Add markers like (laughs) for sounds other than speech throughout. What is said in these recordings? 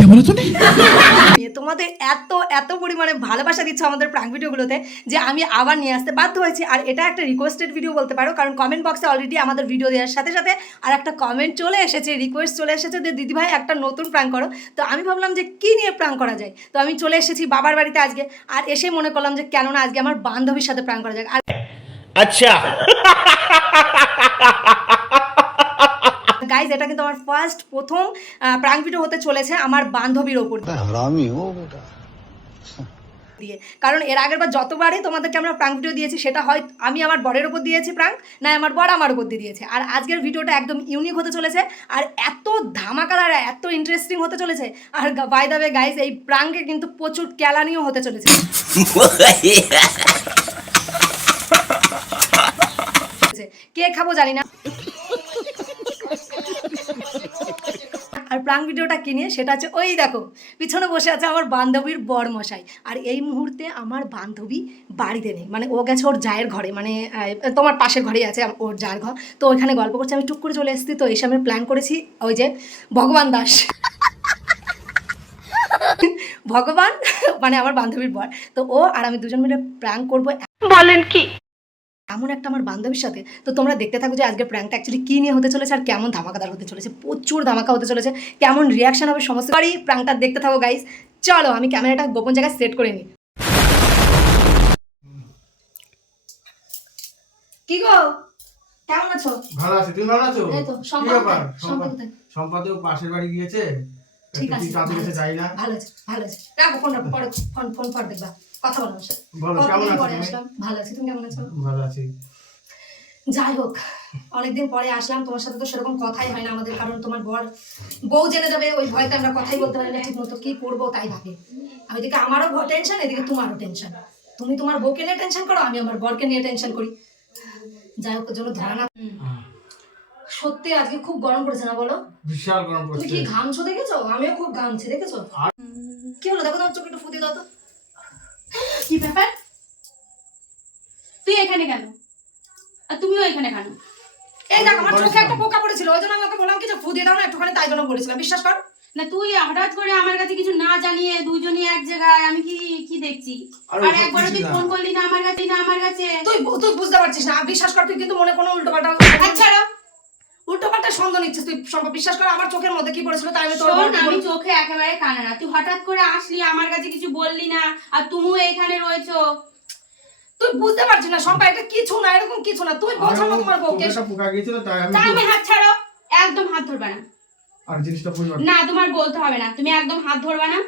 কে বলো তুমি তোমাদের এত এত পরিমাণে ভালোবাসা দিচ্ছ আমাদের প্রাঙ্ক ভিডিওগুলোতে যে আমি আবার নিয়ে আসতে বাধ্য হয়েছি। আর এটা একটা রিকোয়েস্টেড ভিডিও বলতে পারো কারণ কমেন্ট বক্সে অলরেডি আমাদের ভিডিও দেওয়ার সাথে সাথে আর একটা কমেন্ট চলে এসেছে রিকোয়েস্ট চলে এসেছে যে দিদিভাই একটা নতুন প্রাঙ্ক করো। তো আমি ভাবলাম যে কী নিয়ে প্রাঙ্ক করা যায়? তো আমি চলে এসেছি বাবার বাড়িতে আজকে আর এসে মনে করলাম যে কেননা আজকে আমার বান্ধবীর সাথে প্রাঙ্ক করা যায় আর আচ্ছা। গাইজ এটা কিন্তু আমার ফার্স্ট প্রথম প্রাঙ্ক হতে চলেছে আমার বান্ধবীর ওপর দিয়ে। কারণ এর আগের বার যতবারই তোমাদেরকে আমরা প্রাঙ্ক ভিডিও দিয়েছি সেটা হয় আমি আমার বরের ওপর দিয়েছি প্রাঙ্ক না আমার বর আমার ওপর দিয়ে দিয়েছে। আর আজকের ভিডিওটা একদম ইউনিক হতে চলেছে আর এত ধামাকাদার এত ইন্টারেস্টিং হতে চলেছে আর বাই দা ওয়ে এই প্রাঙ্কে কিন্তু প্রচুর ক্যালানিও হতে চলেছে। (laughs) কে খাব জানি না। আর প্রাং ভিডিওটা কিনে সেটা হচ্ছে, ওই দেখো, পিছনে বসে আছে আমার বান্ধবীর বর মশাই আর এই মুহূর্তে আমার বান্ধবী বাড়িতে নেই। মানে ও গেছে ওর জায়ের ঘরে মানে তোমার পাশের ঘরেই আছে ওর জায়ের ঘর। তো ওইখানে গল্প করছে, আমি টুক করে চলে এসেছি। তো এসে আমি প্ল্যান করেছি, ওই যে ভগবান দাস। ভগবান মানে আমার বান্ধবীর বর। তো ও আর আমি দুজন মিলে প্র্যাঙ্ক করব। বলেন কি? এমন একটা আমার বান্ধবীর সাথে তো তোমরা দেখতে থাকো যে আজকে প্র্যাঙ্কটা অ্যাকচুয়ালি কী নিয়ে হতে চলেছে আর কেমন ধামাকাদার হতে চলেছে প্রচুর ধামাকা হতে চলেছে কেমন রিয়াকশন হবে সমস্ত বাড়ি প্র্যাঙ্কটা দেখতে থাকো গাইস চলো আমি ক্যামেরাটা গোপন জায়গায় সেট করে নিই। কি গো? কেমন আছো? ভালো আছে তুমি ভালো আছো? এই তো? সম্পাদক পাশের বাড়ি গিয়েছে। ঠিক আছে যাই না। ভালো আছে ভালো আছে। রাখো ফোন রাখো পরে ফোন ফোন পর দেখবা। কথা বলো আমার সাথে কেমন কতদিন পরে তুমি? আসলাম? ভালো আছি তুমি কেমন আছো? ভালো আছি। যাই হোক অনেকদিন পরে আসলাম তোমার সাথে তো সেরকম কথাই হয় না আমাদের কারণ তোমার বর বউ জেনে যাবে ওই ভয়তে আমরা কথাই বলতে পারি না ঠিক মতো কি করব তাই ভাবে। আমি এদিকে আমারও টেনশন এদিকে তোমারও টেনশন তুমি তোমার বউকে নিয়ে টেনশন করো আমি আমার বরকে নিয়ে টেনশন করি। যাই হোক জন্য ধরা না। সত্যি আজকে খুব গরম পড়েছে না বলো? বিশাল গরম পড়েছে তুমি কি ঘামছো দেখেছ? আমিও খুব ঘামছি দেখেছ? কি হলো? দেখো তোমার চোখে একটু ফুটে দাও তো। কি ব্যাপার? তুই এখানে কেন? আর তুমিও এখানে কেন? এই দেখ আমার চোখে একটা পোকা পড়েছিল ওই জন্য আমি ওকে বললাম কি যে ফু দিয়ে দাও না একটুখানি তাই জন্য বলেছিলাম বিশ্বাস কর। না তুই হঠাৎ করে আমার কাছে কিছু না জানিয়ে দুজনই এক জায়গায় আমি কি কি দেখছি? আর আর একবার তুই ফোন করলি না আমার কাছে না আমার কাছে। তুই তুই বুঝতে পারছিস না বিশ্বাস কর তুই কিন্তু মনে কোনো উল্টো পাল্টা আচ্ছা পাল্টা সন্দেহ নিচ্ছিস তুই সম্ভব বিশ্বাস কর আমার চোখের মধ্যে কি পড়েছিল তাই আমি তোর শোন আমি চোখে একেবারে কানে না। তুই হঠাৎ করে আসলি আমার কাছে কিছু বললি না আর তুমিও এখানে রয়েছো। তুই বুঝতে পারছিস না সম্পা এটা কিছু না এরকম কিছু না। তুই বোঝানো আরে ও তোমার বউকে। একটা পোকা গিয়েছিল তাই আমি তা আমি হাত ছাড়ো একদম হাত ধরবে না। আর জিনিসটা পরিবার না তোমার বলতে হবে না তুমি একদম হাত ধরবে না।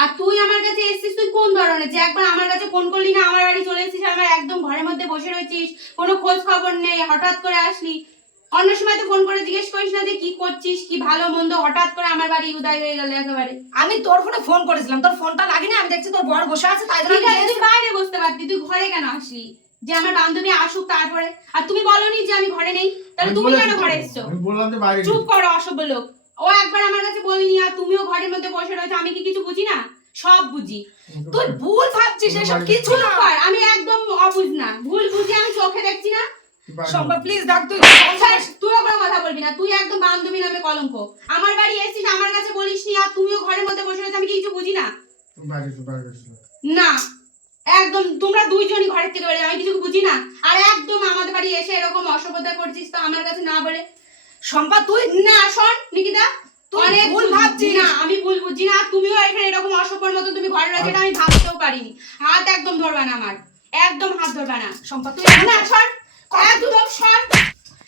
আর তুই আমার কাছে এসেছিস তুই কোন ধরনের? যে একবার আমার কাছে ফোন করলি না আমার বাড়ি চলে এসেছিস আমার একদম ঘরের মধ্যে বসে রয়েছিস কোনো খোঁজ খবর নেই হঠাৎ করে আসলি। অন্য সময় তো ফোন করে জিজ্ঞেস করিস না যে কি করছিস কি ভালো মন্দ হঠাৎ করে আমার বাড়ি উদয় হয়ে গেল একেবারে। আমি তোর ফোনে ফোন করেছিলাম তোর ফোনটা লাগেনি আমি দেখছি তোর বর বসে আছে তাই জন্য তুই বাইরে বসতে পারতি তুই ঘরে কেন আসলি? যে আমার বান্ধবী আসুক তারপরে। আর তুমি বলনি যে আমি ঘরে নেই তাহলে তুমি কেন ঘরে এসছো? আমি বললাম যে বাইরে চুপ করো অসভ্য লোক। ও একবার আমার কাছে বলিনি আর তুমিও ঘরের মধ্যে বসে রয়েছো আমি কি কিছু বুঝি না? সব বুঝি। তুই ভুল ভাবছিস এসব কিছু না আমি একদম অবুঝ না। ভুল বুঝি আমি চোখে দেখছি না সম্পা প্লিজ ডাক তুই ছাড়, তুইও কোনো কথা বলবি না। তুই একদম বান্ধবী নামে কলঙ্ক। আমার বাড়ি এসেছিস আমার কাছে বলিস নি আর তুমিও ঘরের মধ্যে বসে রয়েছো আমি কিছু বুঝি না। না একদম তোমরা দুইজনই ঘরের থেকে বেরিয়ে আমি কিছু বুঝি না। আর একদম আমাদের বাড়ি এসে এরকম অসভ্যতা করছিস তো আমার কাছে না বলে। সম্পা তুই না শোন নিকিতা অনেক ভুল ভাবছিস। না আমি ভুল বুঝছি না তুমিও এখানে এরকম অসভ্যর মতো তুমি ঘরে রয়েছে আমি ভাবতেও পারিনি। হাত একদম ধরবে না আমার। একদম হাত ধরবে না। সম্পা তুই না সর একদম সর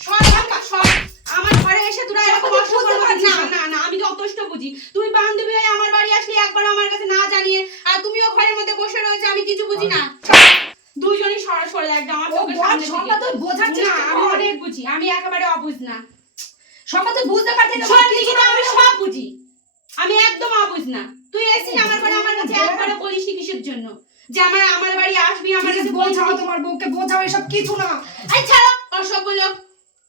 সর হালকা সর। আমার ঘরে এসে তোরা এরকম তুই অসভ্য না। না। না না আমি যথেষ্ট বুঝি। তুই বান্ধবী হয়ে আমার বাড়ি আসলি একবার আমার কাছে না জানিয়ে আর তুমিও ঘরের মধ্যে বসে রয়েছে আমি কিছু বুঝি না। দুইজনই সরা একদম আমার চোখের সামনে সম্পা থেকে। বোঝার না চেষ্টা আমি অনেক বুঝি আমি একেবারে অবুঝ না। সম্পা তুই বুঝতে পারছিস না আমি সব বুঝি। আমি একদম অবুঝ না। তুই এসেছিস আমার বাড়ি আমার কাছে একবারও বলিস কিসের জন্য? যে আমার আমার বাড়ি আসবি আমার কাছে বোঝাও তোমার বউকে বোঝাও এসব কিছু না। এই ছাড়ো অসভ্য লোক।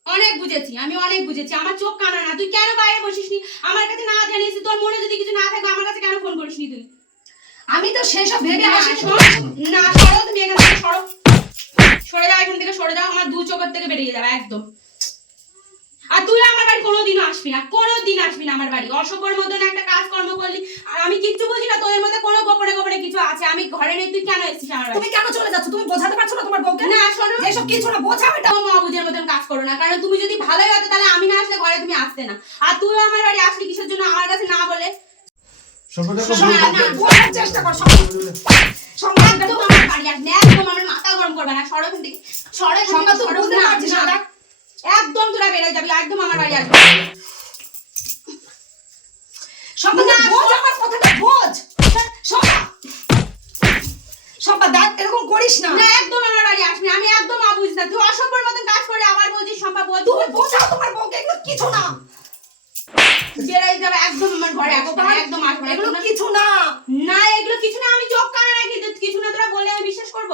অনেক বুঝেছি আমি অনেক বুঝেছি। আমার চোখ কানা না। তুই কেন বাইরে বসিসনি? আমার কাছে না জানিয়েছিস তোর মনে যদি কিছু না থাকে আমার কাছে কেন ফোন করিসনি তুই? আমি তো সেসব ভেবে না, আসি না সরো তুমি এখান থেকে সরো। সরে যাও এখান থেকে সরে যাও। আমার দু চোখের থেকে বেরিয়ে যাবে একদম। আর তুই আমার বাড়ি কোনোদিনও আসবি না কোনোদিন আসবি না আমার বাড়ি। অসভ্যর মতন একটা কাজকর্ম করলি আর আমি কিচ্ছু বুঝি না তোদের মধ্যে কোনো গোপনে গোপনে কিছু আছে। আমি ঘরে নেই তুই কেন এসেছিস আমার বাড়ি? তুমি কেন চলে যাচ্ছ? তুমি বোঝাতে পারছ না তোমার বউকে? না শোনো। এসব কিছু না বোঝাও এটা। তো মহাবুজের মতন কাজ করো না কারণ তুমি যদি ভালোই হতো তাহলে আমি না আসলে ঘরে তুমি আসতে না। আর তুই আমার বাড়ি আসলি কিসের জন্য? আমার কাছে না বলে। বোঝার চেষ্টা কর সম্পা একদম আমার বাড়ি আসবে একদম আমার মাথা গরম করবে না সরো এখান থেকে। সরো সরো, বুঝতে না। একদম তোরা বেরো যাবি একদম আমার বাড়ি আসবে। সম্পা বোঝ আমার কথাটা বোঝ। সম্পা সম্পা দেখ এরকম করিস না। না একদম আমার বাড়ি আসবি আমি একদম অবুঝ না। তুই অসভ্যর মতন কাজ করে আবার বলছিস সম্পা বল তুমি বোঝাও তোমার বউকে এগুলো কিছু না। বেরাই যাবে একদম আমার ঘরে একদম আসবে এগুলো কিছু না। না এগুলো কিছু না আমি চোখ কানা নাকি কিছু না তোরা বললে আমি বিশ্বাস করব?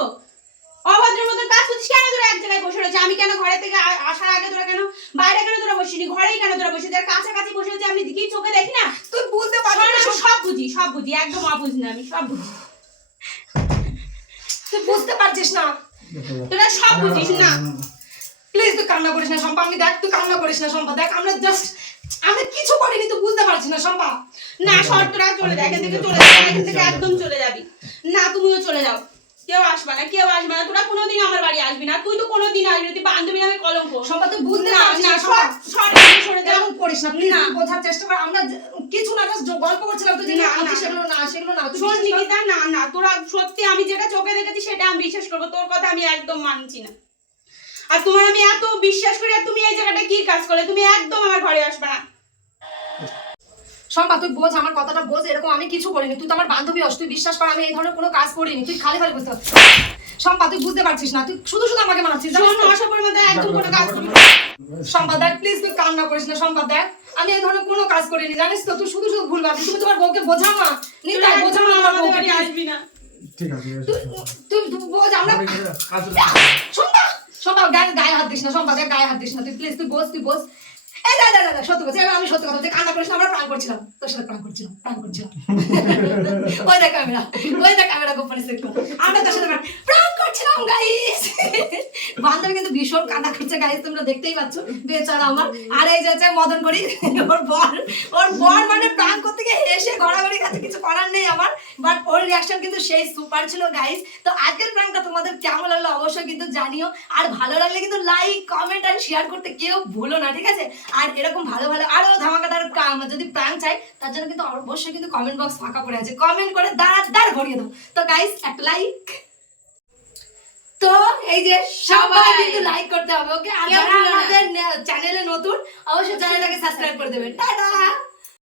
অভদ্রের মতন কাজ করছিস কেন তোরা এক জায়গায় বসে রয়েছে আমি কেন ঘরে থেকে আসার আগে তোরা কেন বাইরে কেন তোরা বসিনি? ঘরেই কেন তোরা বসে যার কাছাকাছি বসে রয়েছে আমি কি চোখে দেখি না? তুই বুঝতে পারছিস আমি সব বুঝি সব বুঝি একদম অবুঝ না আমি সব বুঝি। তুই বুঝতে পারছিস না। তোরা সব বুঝিস না। প্লিজ তুই কান্না করিস না সম্পা আমি দেখ তুই কান্না করিস না সম্পা দেখ আমরা জাস্ট আমরা কিছু করিনি তুই বুঝতে পারছিস না সম্পা না সর তোরা চলে যা এখান থেকে চলে যা এখান থেকে একদম চলে যাবি। না তুমিও চলে যাও। কেউ আসবে না কেউ আসবে না। তোরা কোনোদিন আমার বাড়ি আসবি না। তুই তো কোনোদিন আসবি না। তুই বান্ধবী নামে কলঙ্ক। সম্পা তুই বুঝতে না পারছিস না সর সর সরে যা করিস না প্লিজ বোঝার চেষ্টা কর। আমরা কিছু না জাস্ট গল্প করছিলাম যেগুলো না, না, সেগুলো না সেগুলো না তুই শোন। নিকিতা না না তোরা সত্যি আমি যেটা চোখে দেখেছি সেটা আমি বিশ্বাস করব। তোর কথা আমি একদম মানছি না। আর তোমার আমি এত বিশ্বাস করি আর তুমি এই জায়গাটা কি কাজ করলে? তুমি একদম আমার ঘরে আসবে না। সম্পা তুই বোঝ আমার কথাটা বোঝ এরকম আমি কিছু করিনি। তুই তো আমার বান্ধবী হস তুই বিশ্বাস কর আমি এই ধরনের কোনো কাজ করিনি। তুই খালি খালি বুঝতে পারছিস। সম্পা তুই বুঝতে পারছিস না তুই শুধু শুধু আমাকে মারছিস একদম কোনো কাজ সম্পা দেখ প্লিজ তুই কান্না করিস না সম্পা দেখ আমি এই ধরনের কোনো কাজ করিনি জানিস তো? তুই শুধু শুধু ভুল ভাবছিস তুমি তোমার বউকে বোঝাও না নিতাই বোঝাও না আমার বউকে আসবি না। ঠিক আছে তুই তুই বোঝ আমরা সম্পা সম্পা গায়ে গায়ে হাত দিস না সম্পা দেখ গায়ে হাত দিস না তুই প্লিজ তুই বোঝ তুই বোঝ। এই দাদা দাদা না সত্য কথা। আমি সত্য কথা কান্না করেছিলাম আমরা প্রাণ করছিলাম। তোর সাথে প্রাণ করছিলাম প্রাণ করছিলাম। (laughs) ওই দেখ ক্যামেরা ওই দেখ ক্যামেরা গোপনে সেট কর। আমরা তোর সাথে প্রাণ করছিলাম গাইস (laughs) বান্ধবী কিন্তু ভীষণ কান্না করছে গাইস তোমরা দেখতেই পাচ্ছ। বেচারা আমার আর এই যাচ্ছে মদন করি। ওর বর ওর বর মানে প্রাণ করতে গিয়ে হেসে ঘোরাঘুরি কাছে কিছু করার নেই আমার। বাট ওর রিয়াকশন কিন্তু সেই সুপার ছিল গাইস তো আজকের প্র্যাঙ্কটা তোমাদের কেমন লাগল অবশ্যই কিন্তু জানিও। আর ভালো লাগলে কিন্তু লাইক কমেন্ট আর শেয়ার করতে কেউ ভুলো না, ঠিক আছে? আর এরকম ভালো ভালো আরও ধামাকাদার যদি প্র্যাঙ্ক চাই, তার জন্য কিন্তু অবশ্যই কিন্তু কমেন্ট বক্স ফাঁকা পড়ে আছে। কমেন্ট করে দাঁড়া, দাঁড় ভরিয়ে দাও। তো গাইস একটা লাইক তো এই যে সবাই। কিন্তু লাইক করতে হবে ওকে আর যারা আমাদের চ্যানেলে নতুন অবশ্যই চ্যানেলটাকে সাবস্ক্রাইব করে দেবেন। টাটা!